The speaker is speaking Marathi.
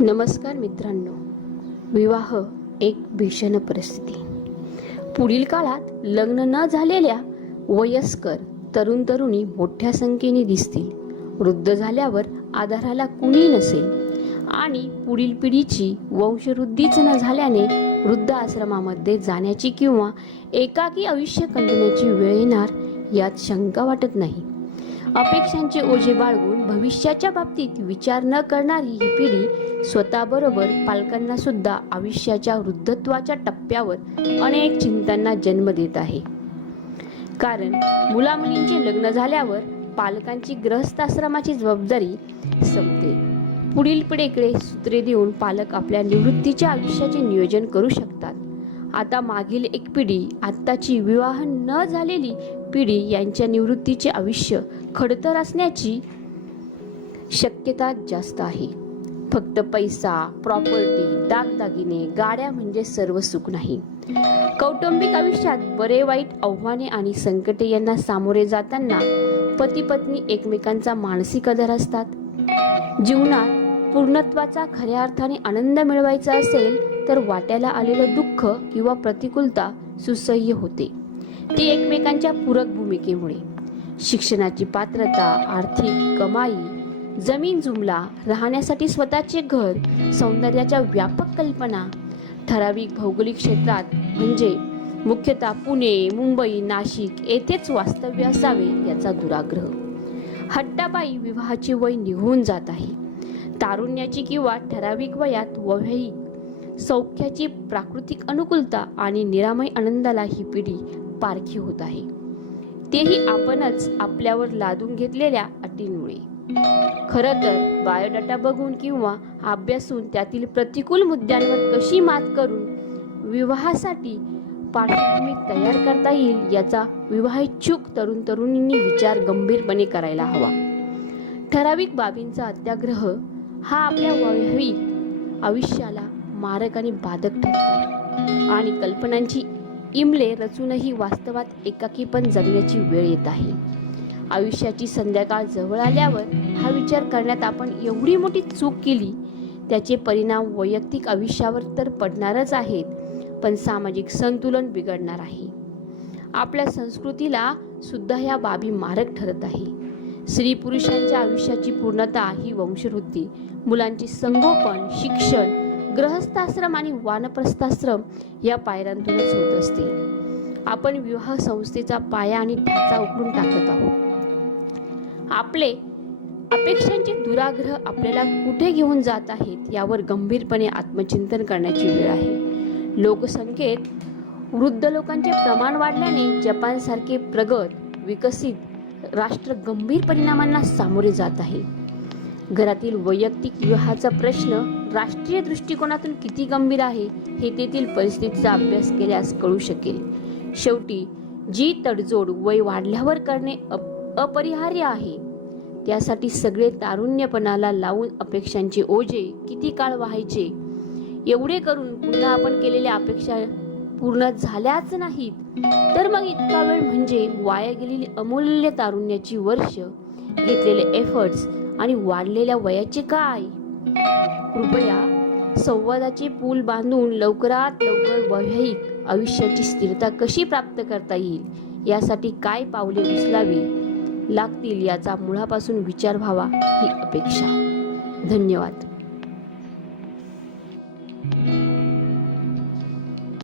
नमस्कार मित्रांनो. विवाह एक भीषण परिस्थिती. पुढील काळात लग्न न झालेल्या वयस्कर तरुण तरुणी मोठ्या संख्येने दिसतील. वृद्ध झाल्यावर आधाराला कुणी नसेल आणि पुढील पिढीची वंशवृद्धीच न झाल्याने वृद्ध आश्रमामध्ये जाण्याची किंवा एकाकी आयुष्य कंटण्याची वेळ येणार यात शंका वाटत नाही. अपेक्षांचे ओझे बाळगून भविष्याच्या बाबतीत विचार न करणारी ही पिढी स्वतःबरोबर पालकांना सुद्धा आयुष्याच्या वृद्धत्वाच्या टप्प्यावर अनेक चिंतांना जन्म देत आहे. कारण मुलामुलींचे लग्न झाल्यावर पालकांची ग्रहस्थाश्रमाची जबाबदारी संपते. पुढील पिढीकडे सूत्रे देऊन पालक आपल्या निवृत्तीच्या आयुष्याचे नियोजन करू शकतात. आता मागील एक पिढी आत्ताची विवाह न झालेली पिढी यांच्या निवृत्तीचे आयुष्य खडतर असण्याची शक्यता जास्त आहे. फक्त पैसा प्रॉपर्टी दागदागिने गाड्या म्हणजे सर्व सुख नाही. कौटुंबिक आयुष्यात बरे वाईट आव्हाने आणि संकटे यांना सामोरे जाताना पती पत्नी एकमेकांचा मानसिक आधार असतात. जीवनात पूर्णत्वाचा खऱ्या अर्थाने आनंद मिळवायचा असेल तर वाट्याला आलेलं दुःख किंवा प्रतिकूलता सुसह्य होते. ती एकमेकांच्या पूरक भूमिकेमुळे. शिक्षणाची पात्रता आर्थिक कमाई जमीन जुमला राहण्यासाठी स्वतःचे घर सौंदर्याच्या व्यापक कल्पना ठराविक भौगोलिक क्षेत्रात म्हणजे मुख्यतः पुणे मुंबई नाशिक येथेच वास्तव्य असावे याचा दुराग्रह. हट्टापायी विवाहाचे वय निघून जात आहे. तारुण्याची किंवा ठराविक वयात वैवाहिक सौख्याची प्राकृतिक अनुकूलता आणि निरामय आनंदाला ही पिढी पारखी होत आहे. तेही आपणच आपल्यावर लादून घेतलेल्या अटींमुळे. खरं तर बायोडाटा बघून किंवा अभ्यासून त्यातील प्रतिकूल मुद्द्यांवर कशी मात करून विवाहासाठी पार्श्वभूमी तयार करता येईल याचा विवाहेच्छुक तरुण तरुणींनी विचार गंभीरपणे करायला हवा. ठराविक बाबींचा अत्याग्रह हा आपल्या वैवाहिक आयुष्याला मारक आणि बाधक ठरतो आणि कल्पनांची इमले रचूनही वास्तवात एकाकी पण जगण्याची वेळ येत आहे. आयुष्याची संध्याकाळ जवळ आल्यावर हा विचार करण्यात आपण एवढी मोठी चूक केली त्याचे परिणाम वैयक्तिक आयुष्यावर तर पडणारच आहेत पण सामाजिक संतुलन बिघडणार आहे. आपल्या संस्कृतीला सुद्धा या बाबी मारक ठरत आहे. स्त्री पुरुषांच्या आयुष्याची पूर्णता ही वंशवृद्धी मुलांचे संगोपन शिक्षण ग्रहस्थाश्रम आणि वानप्रस्थाश्रम या पायऱ्यांतूनच होत असते. आपण विवाह संस्थेचा पाया आणि ढाचा उकळून टाकत आहोत. आपले अपेक्षांचे दुराग्रह आपल्याला कुठे घेऊन जात आहेत यावर गंभीरपणे आत्मचिंतन करण्याची वेळ आहे. लोकसंख्येत वृद्ध लोकांचे प्रमाण वाढल्याने जपानसारखे प्रगत विकसित राष्ट्र गंभीर परिणामांना सामोरे जात आहे. घरातील वैयक्तिक विवाहाचा प्रश्न राष्ट्रीय दृष्टिकोनातून किती गंभीर आहे हे तेथील परिस्थितीचा अभ्यास केल्यास कळू शकेल. शेवटी जी तडजोड वय वाढल्यावर करणे अप- अपरिहार्य आहे त्यासाठी सगळे तारुण्यपणाला लावून अपेक्षांचे ओझे किती काळ व्हायचे? एवढे करून पुन्हा आपण केलेल्या अपेक्षा पूर्ण झाल्याच नाहीत. तर मग इतका वेळ म्हणजे वाया गेलेली अमूल्य तारुण्याची वर्ष घेतलेले एफर्ट्स आणि वाढलेल्या वयाचे काय? कृपया संवादाचे पूल बांधून लवकरात लवकर वैवाहिक आयुष्याची स्थिरता कशी प्राप्त करता येईल? यासाठी काय पावले उचलावी लागतील याचा मुळापासून विचार व्हावा ही अपेक्षा. धन्यवाद.